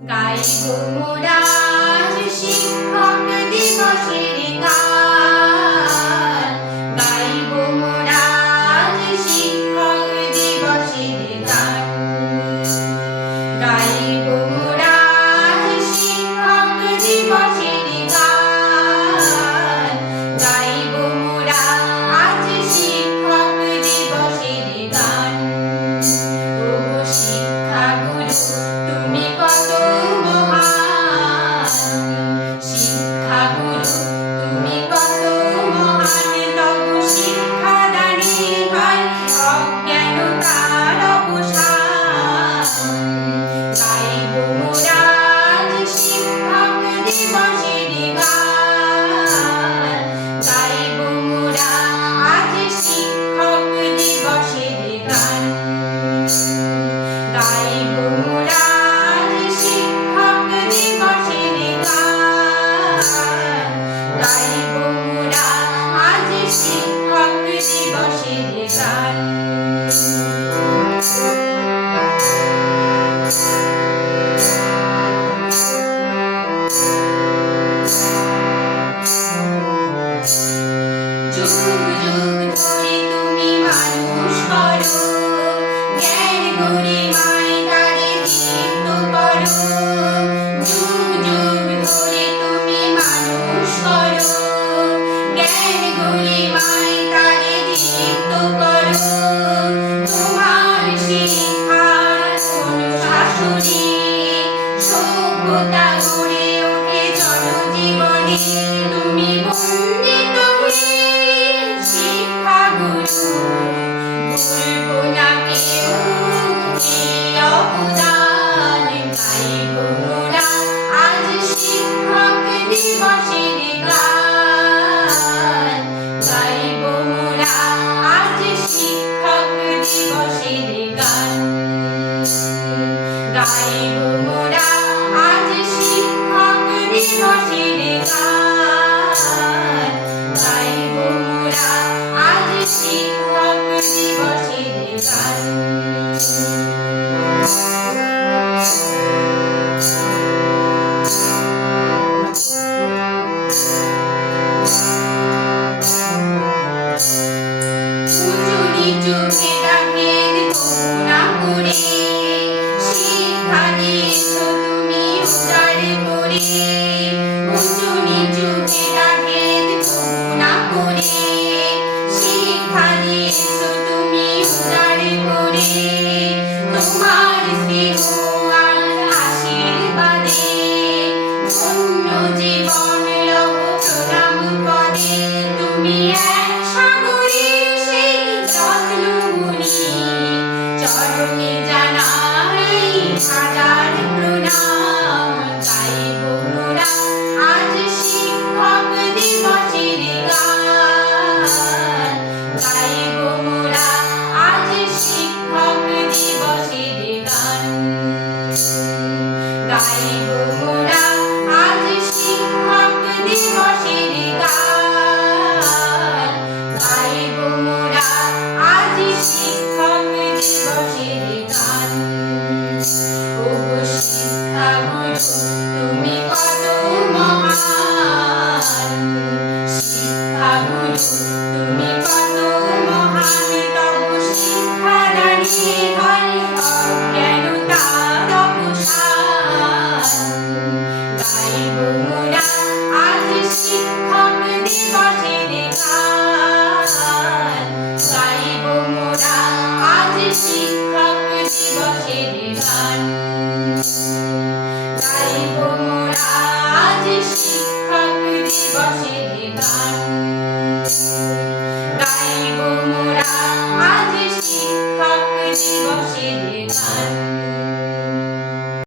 গাইব মোরা আজ শিক্ষক দিবসের গান, গাইব মোরা আজ শিক্ষক দিবসের গান, গাইব মোরা আজ শিক্ষক দিবসের গান, গাইব মোরা আজ শিক্ষক দিবসের গান। ওগো শিক্ষাগুরু তুমি কত তুমি বন্দিত শিক্ষাগুরু, ভুলবো না কেউ এই অবদান। গাইব মোরা আজ শিক্ষক দিবসের গান, গাইব মোরা আজ শিক্ষক দিবসের গান, গাইব মোরা আজ শিক্ষক দিবসের গান, গাইব মোরা আজ শিক্ষক দিবসের গান। উঁচু নিচু ভেদাভেদ করুণা করে শিক্ষা দিয়েছো তুমি উদার করে। উঁচু নিচু ভেদাভেদ করুণা করে শিক্ষা দিয়েছো তুমি উদার করে। তোমার স্নেহ আর আশীর্বাদে ধন্য জীবন লব প্রণাম পদে। তুমি এক সাগরে সেই রত্নমণি, চরণে জানাই হাজার প্রণাম। গাইব মোরা আজ শিক্ষক দিবসের গান, গাইব মোরা আজ শিক্ষক দিবসের গান, গাইব